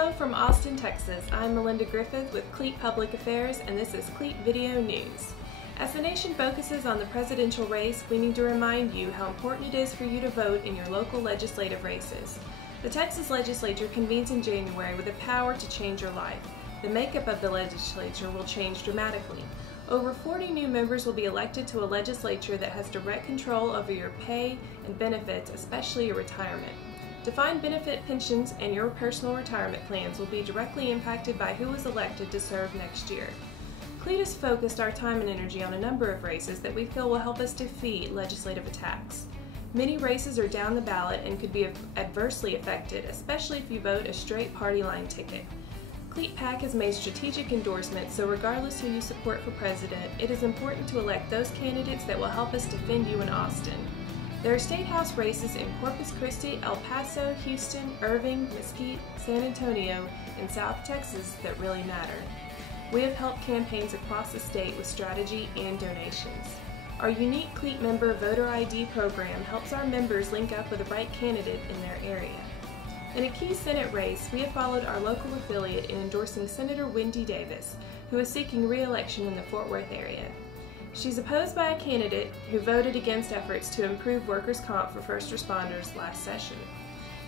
Hello from Austin, Texas. I'm Melinda Griffith with CLEAT Public Affairs, and this is CLEAT Video News. As the nation focuses on the presidential race, we need to remind you how important it is for you to vote in your local legislative races. The Texas legislature convenes in January with the power to change your life. The makeup of the legislature will change dramatically. Over 40 new members will be elected to a legislature that has direct control over your pay and benefits, especially your retirement. Defined benefit pensions and your personal retirement plans will be directly impacted by who is elected to serve next year. CLEAT has focused our time and energy on a number of races that we feel will help us defeat legislative attacks. Many races are down the ballot and could be adversely affected, especially if you vote a straight party line ticket. CLEAT PAC has made strategic endorsements, so regardless who you support for president, it is important to elect those candidates that will help us defend you in Austin. There are state house races in Corpus Christi, El Paso, Houston, Irving, Mesquite, San Antonio, and South Texas that really matter. We have helped campaigns across the state with strategy and donations. Our unique CLEAT member voter ID program helps our members link up with the right candidate in their area. In a key Senate race, we have followed our local affiliate in endorsing Senator Wendy Davis, who is seeking re-election in the Fort Worth area. She's opposed by a candidate who voted against efforts to improve workers' comp for first responders last session.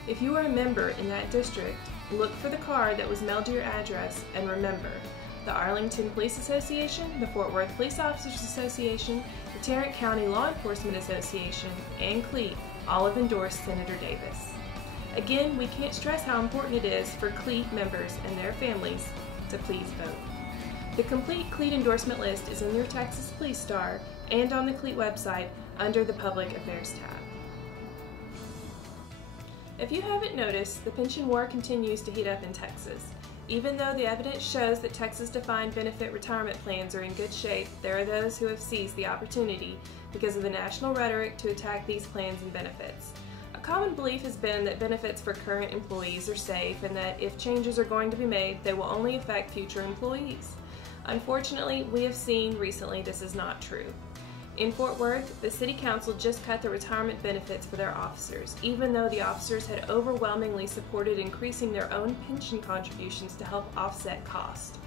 If you are a member in that district, look for the card that was mailed to your address, and remember, the Arlington Police Association, the Fort Worth Police Officers Association, the Tarrant County Law Enforcement Association, and CLEAT all have endorsed Senator Davis. Again, we can't stress how important it is for CLEAT members and their families to please vote. The complete CLEAT endorsement list is in your Texas Police Star and on the CLEAT website under the Public Affairs tab. If you haven't noticed, the pension war continues to heat up in Texas. Even though the evidence shows that Texas defined benefit retirement plans are in good shape, there are those who have seized the opportunity because of the national rhetoric to attack these plans and benefits. A common belief has been that benefits for current employees are safe and that if changes are going to be made, they will only affect future employees. Unfortunately, we have seen recently this is not true. In Fort Worth, the City Council just cut the retirement benefits for their officers, even though the officers had overwhelmingly supported increasing their own pension contributions to help offset cost.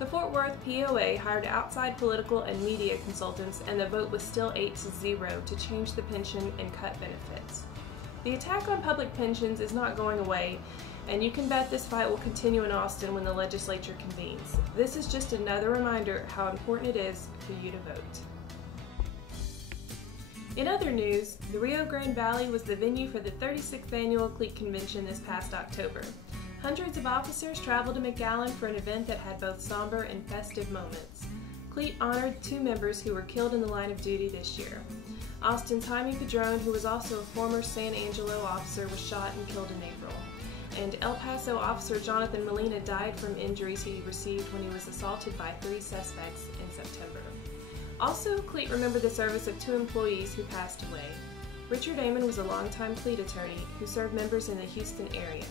The Fort Worth POA hired outside political and media consultants, and the vote was still 8-0 to change the pension and cut benefits. The attack on public pensions is not going away, and you can bet this fight will continue in Austin when the legislature convenes. This is just another reminder how important it is for you to vote. In other news, the Rio Grande Valley was the venue for the 36th annual CLEAT convention this past October. Hundreds of officers traveled to McAllen for an event that had both somber and festive moments. CLEAT honored 2 members who were killed in the line of duty this year. Austin's Jaime Padron, who was also a former San Angelo officer, was shot and killed in April. And El Paso officer Jonathan Molina died from injuries he received when he was assaulted by 3 suspects in September. Also, CLEAT remembered the service of 2 employees who passed away. Richard Amon was a longtime CLEAT attorney who served members in the Houston area,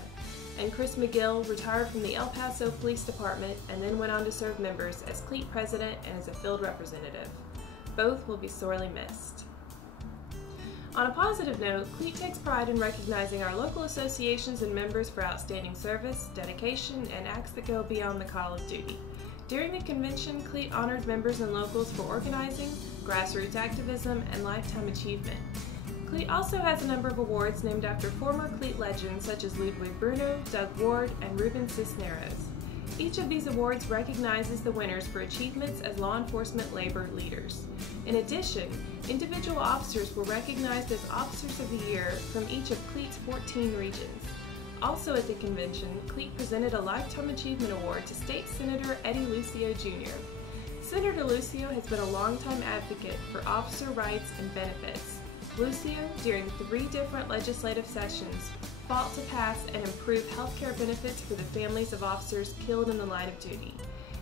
and Chris McGill retired from the El Paso Police Department and then went on to serve members as CLEAT president and as a field representative. Both will be sorely missed. On a positive note, CLEAT takes pride in recognizing our local associations and members for outstanding service, dedication, and acts that go beyond the call of duty. During the convention, CLEAT honored members and locals for organizing, grassroots activism, and lifetime achievement. CLEAT also has a number of awards named after former CLEAT legends such as Ludwig Bruno, Doug Ward, and Ruben Cisneros. Each of these awards recognizes the winners for achievements as law enforcement labor leaders. In addition, individual officers were recognized as Officers of the Year from each of CLEAT's 14 regions. Also at the convention, CLEAT presented a Lifetime Achievement Award to State Senator Eddie Lucio Jr. Senator Lucio has been a longtime advocate for officer rights and benefits. Lucio, during 3 different legislative sessions, fought to pass and improve health care benefits for the families of officers killed in the line of duty.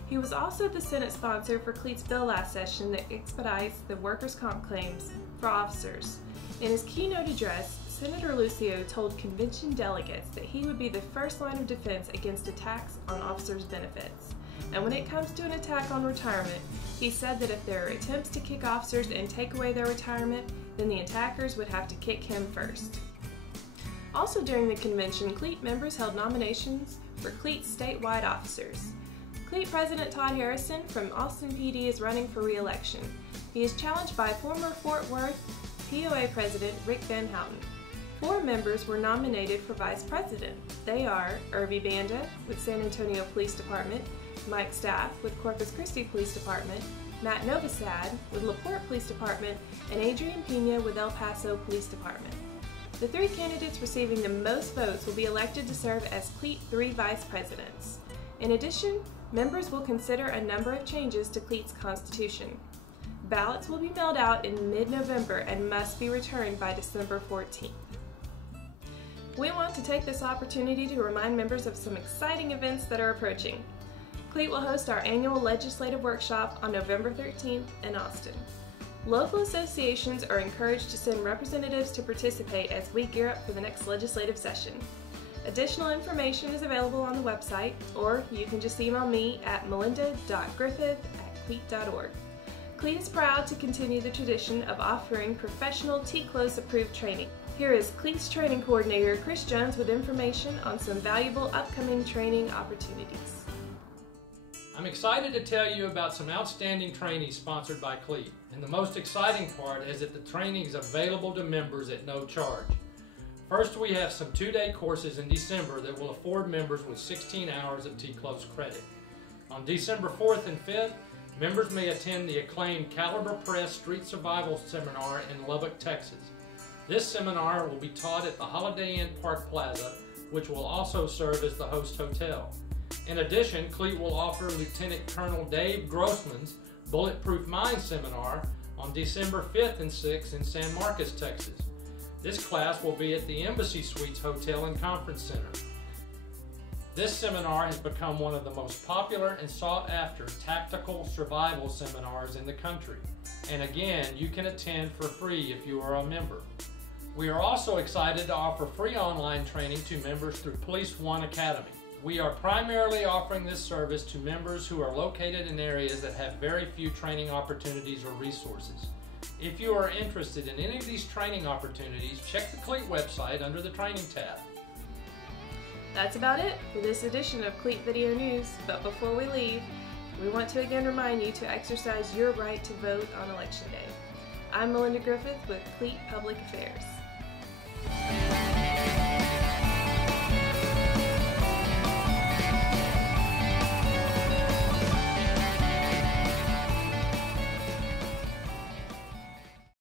He was also the Senate sponsor for CLEAT's bill last session that expedites the workers' comp claims for officers. In his keynote address, Senator Lucio told convention delegates that he would be the first line of defense against attacks on officers' benefits. And when it comes to an attack on retirement, he said that if there are attempts to kick officers and take away their retirement, then the attackers would have to kick him first. Also during the convention, CLEAT members held nominations for CLEAT statewide officers. CLEAT President Todd Harrison from Austin PD is running for re-election. He is challenged by former Fort Worth POA President Rick Van Houten. 4 members were nominated for Vice President. They are Irby Banda with San Antonio Police Department, Mike Staff with Corpus Christi Police Department, Matt Novosad with LaPorte Police Department, and Adrian Pena with El Paso Police Department. The 3 candidates receiving the most votes will be elected to serve as CLEAT 3 Vice Presidents. In addition, members will consider a number of changes to CLEAT's constitution. Ballots will be mailed out in mid-November and must be returned by December 14th. We want to take this opportunity to remind members of some exciting events that are approaching. CLEAT will host our annual legislative workshop on November 13th in Austin. Local associations are encouraged to send representatives to participate as we gear up for the next legislative session. Additional information is available on the website, or you can just email me at melinda.griffith@cleat.org. CLEAT is proud to continue the tradition of offering professional T-Close approved training. Here is CLEAT's training coordinator, Chris Jones, with information on some valuable upcoming training opportunities. I'm excited to tell you about some outstanding training sponsored by CLEAT. And the most exciting part is that the training is available to members at no charge. First, we have some 2-day courses in December that will afford members with 16 hours of T-Close credit. On December 4th and 5th, members may attend the acclaimed Caliber Press Street Survival Seminar in Lubbock, Texas. This seminar will be taught at the Holiday Inn Park Plaza, which will also serve as the host hotel. In addition, CLEAT will offer Lieutenant Colonel Dave Grossman's Bulletproof Mind Seminar on December 5th and 6th in San Marcos, Texas. This class will be at the Embassy Suites Hotel and Conference Center. This seminar has become one of the most popular and sought-after tactical survival seminars in the country. And again, you can attend for free if you are a member. We are also excited to offer free online training to members through Police One Academy. We are primarily offering this service to members who are located in areas that have very few training opportunities or resources. If you are interested in any of these training opportunities, check the CLEAT website under the Training tab. That's about it for this edition of CLEAT Video News, but before we leave, we want to again remind you to exercise your right to vote on Election Day. I'm Melinda Griffith with CLEAT Public Affairs.